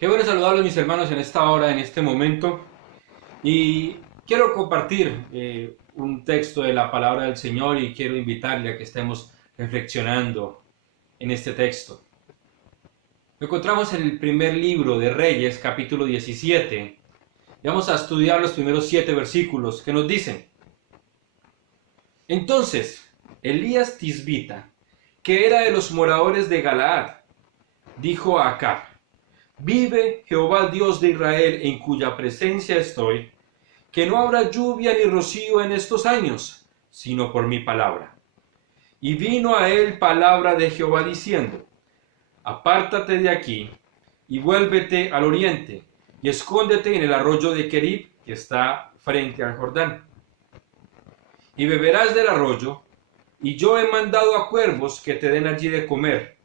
Qué bueno saludarlos mis hermanos en esta hora, en este momento. Y quiero compartir un texto de la palabra del Señor y quiero invitarle a que estemos reflexionando en este texto. Lo encontramos en el primer libro de Reyes, capítulo 17. Y vamos a estudiar los primeros 7 versículos que nos dicen: Entonces, Elías Tisbita, que era de los moradores de Galaad, dijo a Acab: Vive Jehová Dios de Israel, en cuya presencia estoy, que no habrá lluvia ni rocío en estos años, sino por mi palabra. Y vino a él palabra de Jehová diciendo: Apártate de aquí, y vuélvete al oriente, y escóndete en el arroyo de Querib, que está frente al Jordán. Y beberás del arroyo, y yo he mandado a cuervos que te den allí de comer.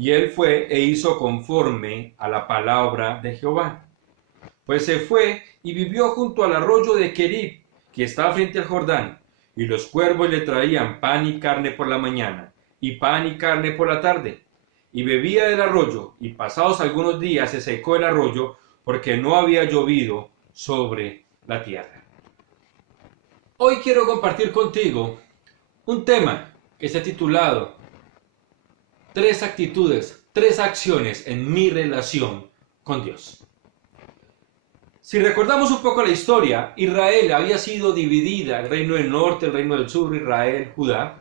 Y él fue e hizo conforme a la palabra de Jehová. Pues se fue y vivió junto al arroyo de Querib, que está frente al Jordán, y los cuervos le traían pan y carne por la mañana, y pan y carne por la tarde. Y bebía del arroyo, y pasados algunos días se secó el arroyo, porque no había llovido sobre la tierra. Hoy quiero compartir contigo un tema que se ha titulado 3 actitudes, 3 acciones en mi relación con Dios. Si recordamos un poco la historia, Israel había sido dividida, el reino del norte, el reino del sur, Israel, Judá.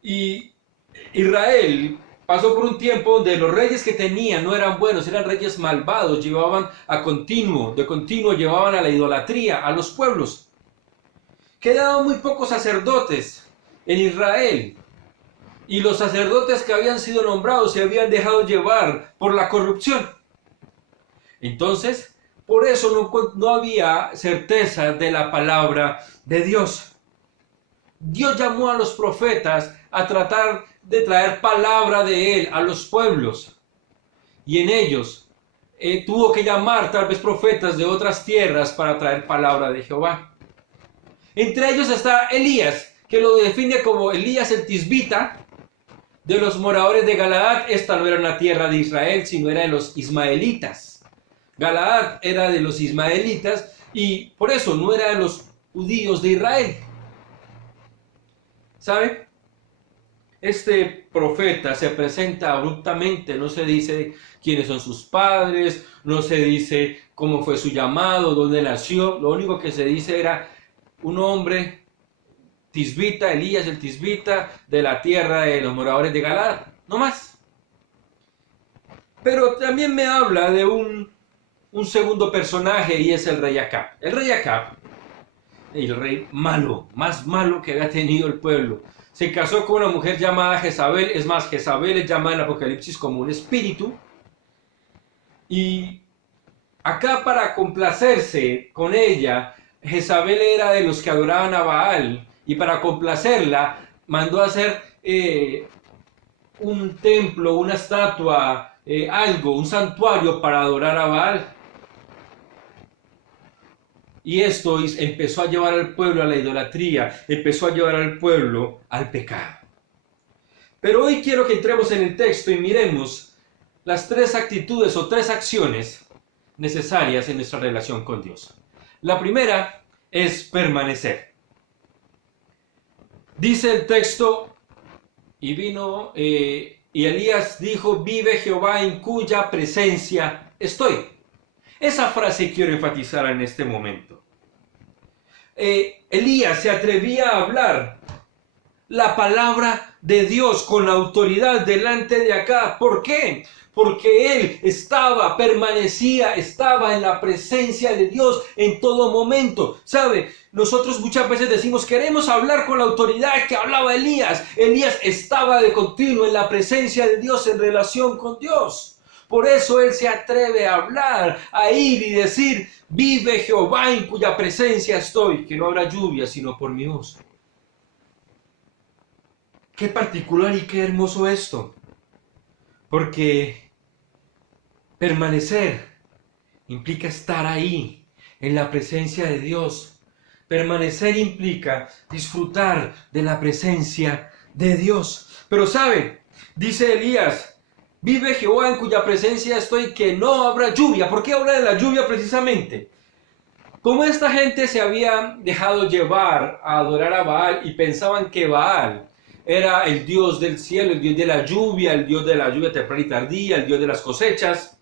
Y Israel pasó por un tiempo donde los reyes que tenían no eran buenos, eran reyes malvados, llevaban de continuo llevaban a la idolatría a los pueblos. Quedaban muy pocos sacerdotes en Israel. Y los sacerdotes que habían sido nombrados se habían dejado llevar por la corrupción. Entonces, por eso no había certeza de la palabra de Dios. Dios llamó a los profetas a tratar de traer palabra de Él a los pueblos. Y en ellos tuvo que llamar tal vez profetas de otras tierras para traer palabra de Jehová. Entre ellos está Elías, que lo define como Elías el Tisbita, de los moradores de Galaad. Esta no era una tierra de Israel, sino era de los ismaelitas. Galaad era de los ismaelitas y por eso no era de los judíos de Israel. ¿Sabe? Este profeta se presenta abruptamente, no se dice quiénes son sus padres, no se dice cómo fue su llamado, dónde nació. Lo único que se dice era un hombre Tisbita, Elías el Tisbita, de la tierra de los moradores de Galaad, no más. Pero también me habla de un segundo personaje, y es el rey Acab. El rey Acab, el rey malo, más malo que había tenido el pueblo, se casó con una mujer llamada Jezabel. Es más, Jezabel es llamada en Apocalipsis como un espíritu. Y acá, para complacerse con ella, Jezabel era de los que adoraban a Baal. Y para complacerla, mandó a hacer un templo, una estatua, un santuario para adorar a Baal. Y esto empezó a llevar al pueblo a la idolatría, empezó a llevar al pueblo al pecado. Pero hoy quiero que entremos en el texto y miremos las 3 actitudes o 3 acciones necesarias en nuestra relación con Dios. La primera es permanecer. Dice el texto: y vino, y Elías dijo: Vive Jehová en cuya presencia estoy. Esa frase quiero enfatizar en este momento. Elías se atrevía a hablar la palabra de Dios con autoridad delante de Acab. ¿Por qué? Porque él permanecía en la presencia de Dios en todo momento. ¿Sabe? Nosotros muchas veces decimos, queremos hablar con la autoridad que hablaba Elías. Elías estaba de continuo en la presencia de Dios, en relación con Dios. Por eso él se atreve a hablar, a ir y decir: Vive Jehová en cuya presencia estoy, que no habrá lluvia sino por mi voz. Qué particular y qué hermoso esto. Porque permanecer implica estar ahí, en la presencia de Dios. Permanecer implica disfrutar de la presencia de Dios. Pero ¿sabe? Dice Elías: Vive Jehová en cuya presencia estoy, que no habrá lluvia. ¿Por qué habla de la lluvia precisamente? Como esta gente se había dejado llevar a adorar a Baal y pensaban que Baal era el dios del cielo, el dios de la lluvia temprana y tardía, el dios de las cosechas.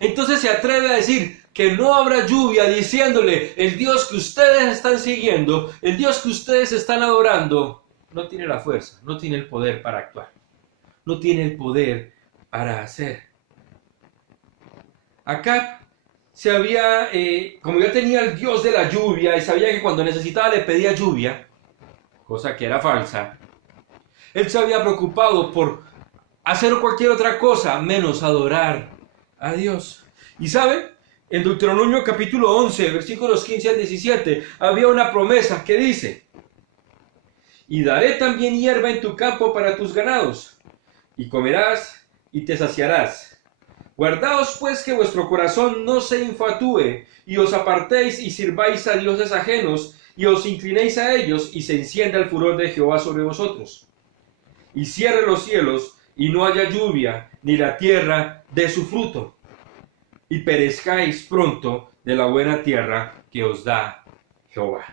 Entonces se atreve a decir que no habrá lluvia, diciéndole, el Dios que ustedes están siguiendo, el Dios que ustedes están adorando, no tiene la fuerza, no tiene el poder para actuar, no tiene el poder para hacer. Acá se había, como ya tenía el Dios de la lluvia y sabía que cuando necesitaba le pedía lluvia, cosa que era falsa, él se había preocupado por hacer cualquier otra cosa menos adorar a Dios. Y ¿saben? En Deuteronomio capítulo 11, versículos 15 al 17, había una promesa que dice: y daré también hierba en tu campo para tus ganados, y comerás y te saciarás. Guardaos pues que vuestro corazón no se infatúe, y os apartéis y sirváis a dioses ajenos, y os inclinéis a ellos, y se encienda el furor de Jehová sobre vosotros. Y cierre los cielos, y no haya lluvia, ni la tierra dé su fruto, y perezcáis pronto de la buena tierra que os da Jehová.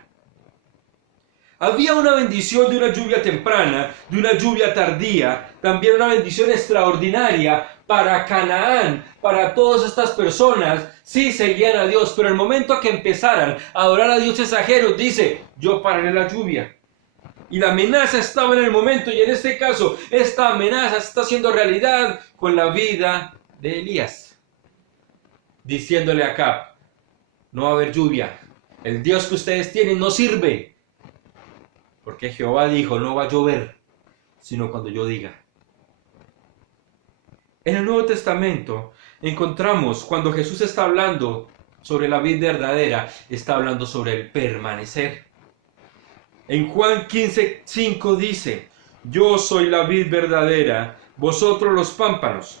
Había una bendición de una lluvia temprana, de una lluvia tardía, también una bendición extraordinaria para Canaán, para todas estas personas. Sí seguían a Dios, pero el momento que empezaran a adorar a dioses ajenos, dice, yo pararé la lluvia. Y la amenaza estaba en el momento, y en este caso, esta amenaza se está haciendo realidad con la vida de Elías, diciéndole a Acab, no va a haber lluvia, el Dios que ustedes tienen no sirve, porque Jehová dijo, no va a llover, sino cuando yo diga. En el Nuevo Testamento encontramos, cuando Jesús está hablando sobre la vid verdadera, está hablando sobre el permanecer. En Juan 15:5 dice, yo soy la vid verdadera, vosotros los pámpanos.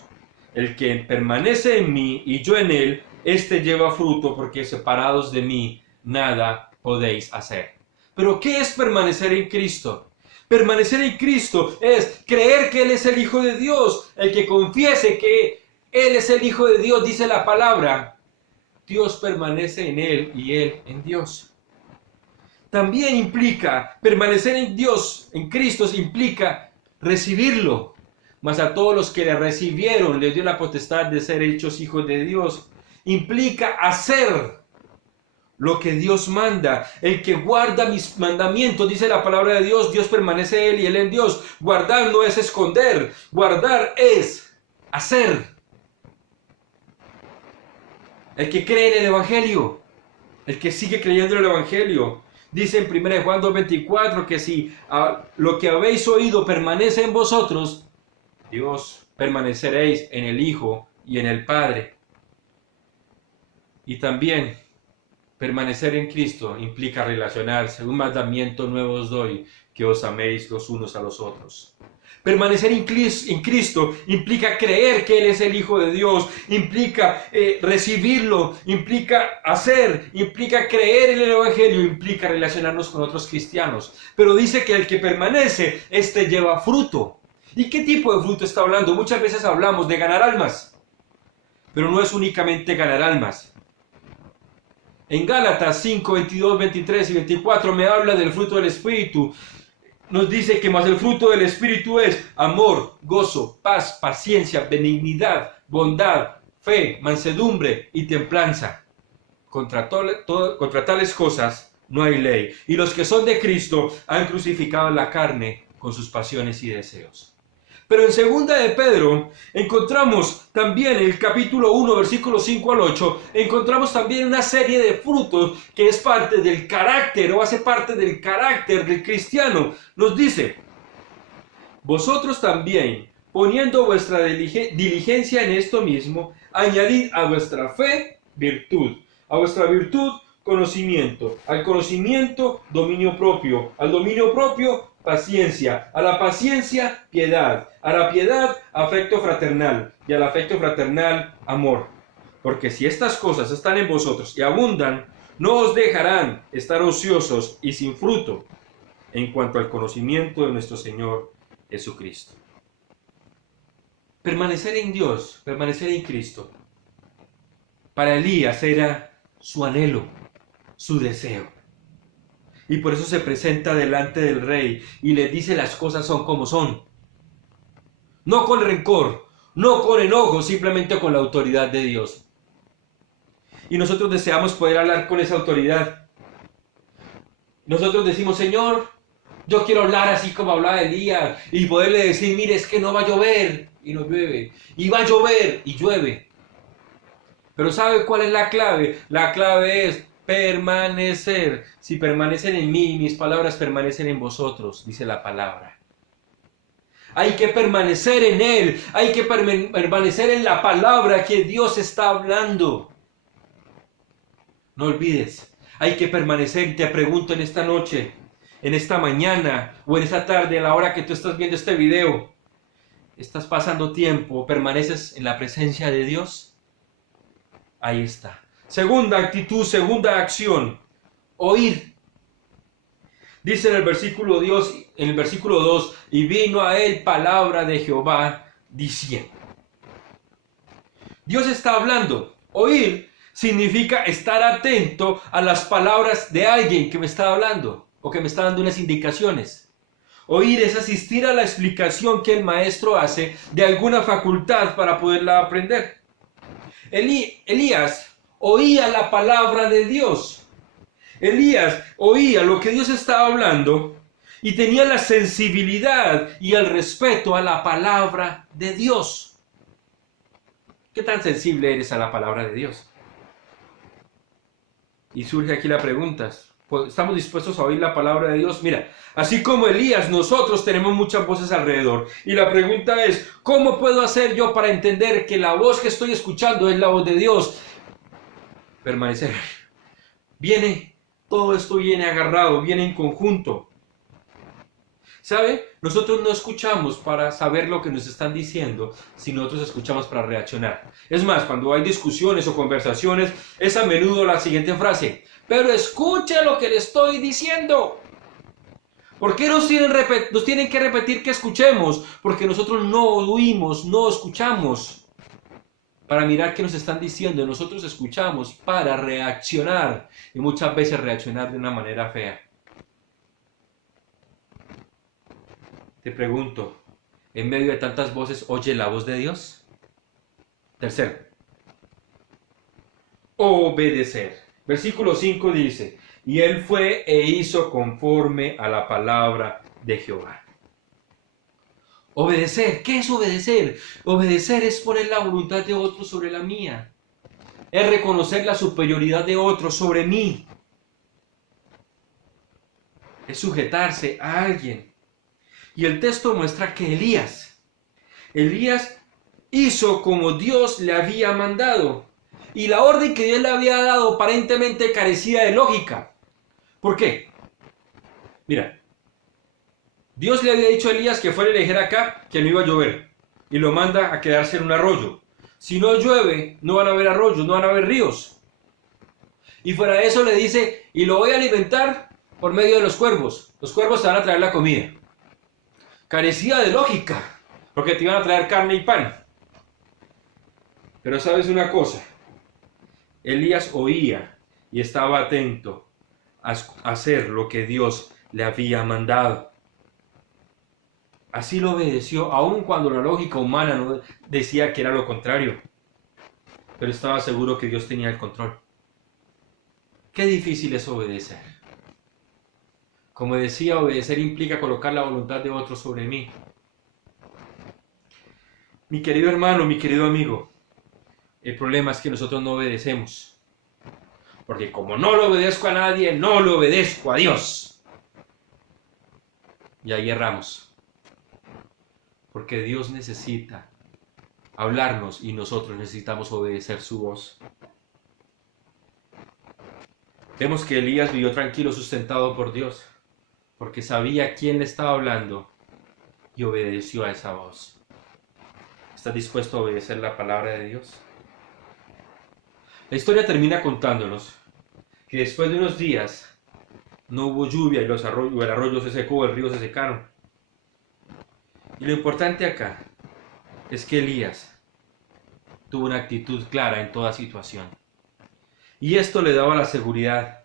El que permanece en mí y yo en él, éste lleva fruto, porque separados de mí nada podéis hacer. Pero ¿qué es permanecer en Cristo? Permanecer en Cristo es creer que Él es el Hijo de Dios. El que confiese que Él es el Hijo de Dios, dice la palabra, Dios permanece en Él y Él en Dios. También implica, permanecer en Dios, en Cristo, implica recibirlo. Mas a todos los que le recibieron, les dio la potestad de ser hechos hijos de Dios. Implica hacer lo que Dios manda. El que guarda mis mandamientos, dice la palabra de Dios, Dios permanece en él y él en Dios. Guardar no es esconder, guardar es hacer. El que cree en el Evangelio, el que sigue creyendo en el Evangelio, dice en 1 Juan 2:24 que si lo que habéis oído permanece en vosotros, Dios permaneceréis en el Hijo y en el Padre. Y también permanecer en Cristo implica relacionarse. Un mandamiento nuevo os doy, que os améis los unos a los otros. Permanecer en Cristo implica creer que Él es el Hijo de Dios, implica recibirlo, implica hacer, implica creer en el Evangelio, implica relacionarnos con otros cristianos. Pero dice que el que permanece, este lleva fruto. ¿Y qué tipo de fruto está hablando? Muchas veces hablamos de ganar almas, pero no es únicamente ganar almas. En Gálatas 5, 22, 23 y 24 me habla del fruto del Espíritu. Nos dice que más el fruto del Espíritu es amor, gozo, paz, paciencia, benignidad, bondad, fe, mansedumbre y templanza. Contra tales cosas no hay ley. Y los que son de Cristo han crucificado la carne con sus pasiones y deseos. Pero en 2 de Pedro encontramos también en el capítulo 1, versículos 5 al 8, encontramos también una serie de frutos que es parte del carácter o hace parte del carácter del cristiano. Nos dice, vosotros también, poniendo vuestra diligencia en esto mismo, añadid a vuestra fe virtud, a vuestra virtud conocimiento, al conocimiento dominio propio, al dominio propio paciencia, a la paciencia piedad, a la piedad afecto fraternal y al afecto fraternal amor. Porque si estas cosas están en vosotros y abundan, no os dejarán estar ociosos y sin fruto en cuanto al conocimiento de nuestro Señor Jesucristo. Permanecer en Dios, permanecer en Cristo, para Elías era su anhelo, su deseo. Y por eso se presenta delante del rey y le dice las cosas son como son. No con rencor, no con enojo, simplemente con la autoridad de Dios. Y nosotros deseamos poder hablar con esa autoridad. Nosotros decimos, Señor, yo quiero hablar así como hablaba Elías y poderle decir, mire, es que no va a llover y no llueve. Y va a llover y llueve. Pero ¿sabe cuál es la clave? La clave es permanecer. Si permanecen en mí, mis palabras permanecen en vosotros, dice la palabra. Hay que permanecer en Él, hay que permanecer en la palabra que Dios está hablando. No olvides, hay que permanecer. Y te pregunto en esta noche, en esta mañana o en esta tarde, a la hora que tú estás viendo este video, ¿estás pasando tiempo? ¿Permaneces en la presencia de Dios? Ahí está. Segunda actitud, segunda acción, oír. Dice en el versículo 2, y vino a él palabra de Jehová diciendo. Dios está hablando. Oír significa estar atento a las palabras de alguien que me está hablando o que me está dando unas indicaciones. Oír es asistir a la explicación que el maestro hace de alguna facultad para poderla aprender. Elías oía la palabra de Dios. Elías oía lo que Dios estaba hablando y tenía la sensibilidad y el respeto a la palabra de Dios. ¿Qué tan sensible eres a la palabra de Dios? Y surge aquí la pregunta, ¿estamos dispuestos a oír la palabra de Dios? Mira, así como Elías, nosotros tenemos muchas voces alrededor. Y la pregunta es, ¿cómo puedo hacer yo para entender que la voz que estoy escuchando es la voz de Dios? Permanecer. Todo esto viene agarrado, viene en conjunto. ¿Sabe? Nosotros no escuchamos para saber lo que nos están diciendo, sino nosotros escuchamos para reaccionar. Es más, cuando hay discusiones o conversaciones, es a menudo la siguiente frase: pero escuche lo que le estoy diciendo. ¿Por qué nos tienen que repetir que escuchemos? Porque nosotros no oímos, no escuchamos para mirar qué nos están diciendo. Nosotros escuchamos para reaccionar, y muchas veces reaccionar de una manera fea. Te pregunto, ¿en medio de tantas voces oye la voz de Dios? Tercero, obedecer. Versículo 5 dice, y él fue e hizo conforme a la palabra de Jehová. Obedecer. ¿Qué es obedecer? Obedecer es poner la voluntad de otro sobre la mía. Es reconocer la superioridad de otro sobre mí. Es sujetarse a alguien. Y el texto muestra que Elías hizo como Dios le había mandado. Y la orden que Dios le había dado aparentemente carecía de lógica. ¿Por qué? Mira, Dios le había dicho a Elías que fuera y le dijera acá que no iba a llover. Y lo manda a quedarse en un arroyo. Si no llueve, no van a haber arroyos, no van a haber ríos. Y fuera de eso le dice, y lo voy a alimentar por medio de los cuervos. Los cuervos te van a traer la comida. Carecía de lógica, porque te iban a traer carne y pan. Pero sabes una cosa, Elías oía y estaba atento a hacer lo que Dios le había mandado. Así lo obedeció, aun cuando la lógica humana no decía que era lo contrario. Pero estaba seguro que Dios tenía el control. Qué difícil es obedecer. Como decía, obedecer implica colocar la voluntad de otro sobre mí. Mi querido hermano, mi querido amigo, el problema es que nosotros no obedecemos. Porque como no lo obedezco a nadie, no lo obedezco a Dios. Y ahí erramos. Porque Dios necesita hablarnos y nosotros necesitamos obedecer su voz. Vemos que Elías vivió tranquilo, sustentado por Dios, porque sabía quién le estaba hablando y obedeció a esa voz. ¿Estás dispuesto a obedecer la palabra de Dios? La historia termina contándonos que después de unos días no hubo lluvia y el arroyo se secó, el río se secaron. Y lo importante acá es que Elías tuvo una actitud clara en toda situación. Y esto le daba la seguridad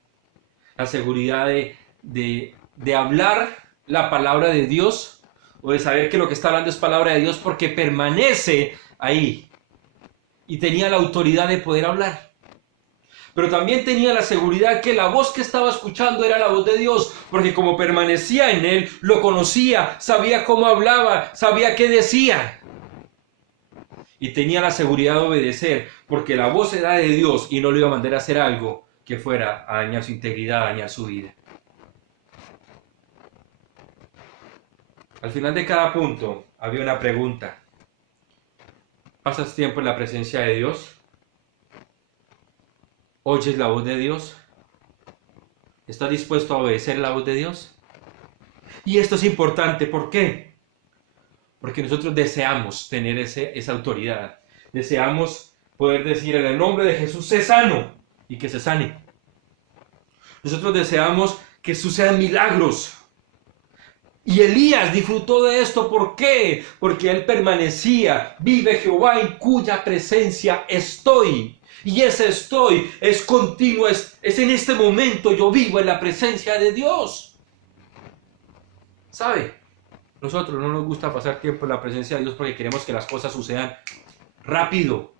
de hablar la palabra de Dios, o de saber que lo que está hablando es palabra de Dios, porque permanece ahí. Y tenía la autoridad de poder hablar. Pero también tenía la seguridad que la voz que estaba escuchando era la voz de Dios, porque como permanecía en él, lo conocía, sabía cómo hablaba, sabía qué decía. Y tenía la seguridad de obedecer, porque la voz era de Dios y no le iba a mandar a hacer algo que fuera a dañar su integridad, a dañar su vida. Al final de cada punto había una pregunta. ¿Pasas tiempo en la presencia de Dios? ¿Oyes la voz de Dios? ¿Estás dispuesto a obedecer la voz de Dios? Y esto es importante, ¿por qué? Porque nosotros deseamos tener esa autoridad. Deseamos poder decir en el nombre de Jesús, sé sano, y que se sane. Nosotros deseamos que sucedan milagros. Y Elías disfrutó de esto, ¿por qué? Porque él permanecía, vive Jehová en cuya presencia estoy. Y ese estoy es continuo, es en este momento yo vivo en la presencia de Dios. ¿Sabe? Nosotros no nos gusta pasar tiempo en la presencia de Dios porque queremos que las cosas sucedan rápido.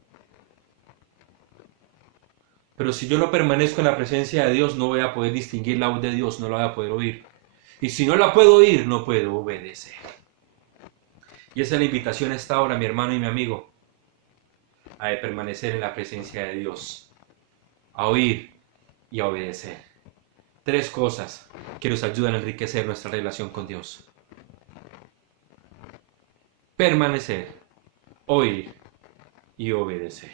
Pero si yo no permanezco en la presencia de Dios, no voy a poder distinguir la voz de Dios, no la voy a poder oír. Y si no la puedo oír, no puedo obedecer. Y esa es la invitación a esta hora, mi hermano y mi amigo, a permanecer en la presencia de Dios, a oír y a obedecer. 3 cosas que nos ayudan a enriquecer nuestra relación con Dios. Permanecer, oír y obedecer.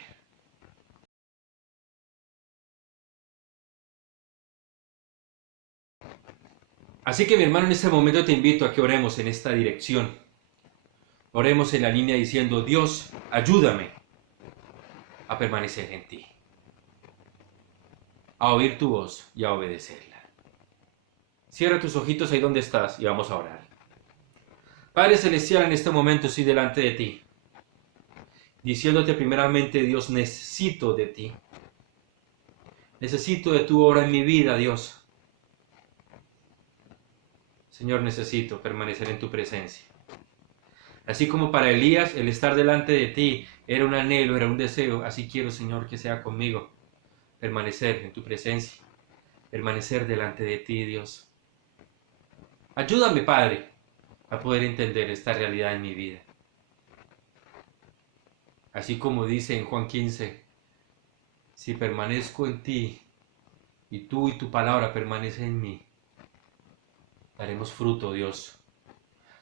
Así que mi hermano, en este momento te invito a que oremos en esta dirección. Oremos en la línea diciendo, Dios, ayúdame a permanecer en ti, a oír tu voz y a obedecerla. Cierra tus ojitos ahí donde estás y vamos a orar. Padre Celestial, en este momento estoy delante de ti, diciéndote primeramente, Dios, necesito de ti. Necesito de tu obra en mi vida, Dios. Señor, necesito permanecer en tu presencia. Así como para Elías el estar delante de ti era un anhelo, era un deseo, así quiero, Señor, que sea conmigo. Permanecer en tu presencia, permanecer delante de ti, Dios. Ayúdame, Padre, a poder entender esta realidad en mi vida. Así como dice en Juan 15, si permanezco en ti y tú y tu palabra permanecen en mí, daremos fruto, Dios.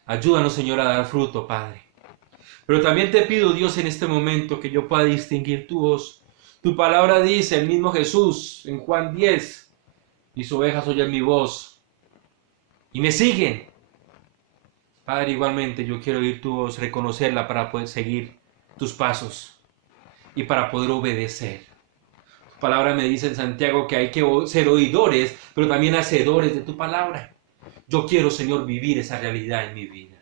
Ayúdanos, Señor, a dar fruto, Padre. Pero también te pido, Dios, en este momento que yo pueda distinguir tu voz. Tu palabra dice, el mismo Jesús, en Juan 10, mis ovejas oyen mi voz y me siguen. Padre, igualmente yo quiero oír tu voz, reconocerla para poder seguir tus pasos y para poder obedecer. Tu palabra me dice en Santiago que hay que ser oidores, pero también hacedores de tu palabra. Yo quiero, Señor, vivir esa realidad en mi vida.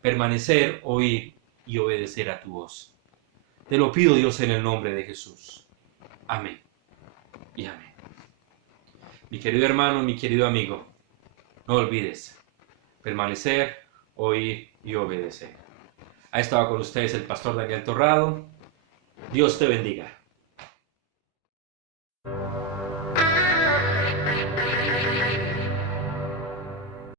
Permanecer, oír y obedecer a tu voz. Te lo pido, Dios, en el nombre de Jesús. Amén y amén. Mi querido hermano, mi querido amigo, no olvides permanecer, oír y obedecer. Ha estado con ustedes el pastor Daniel Torrado. Dios te bendiga.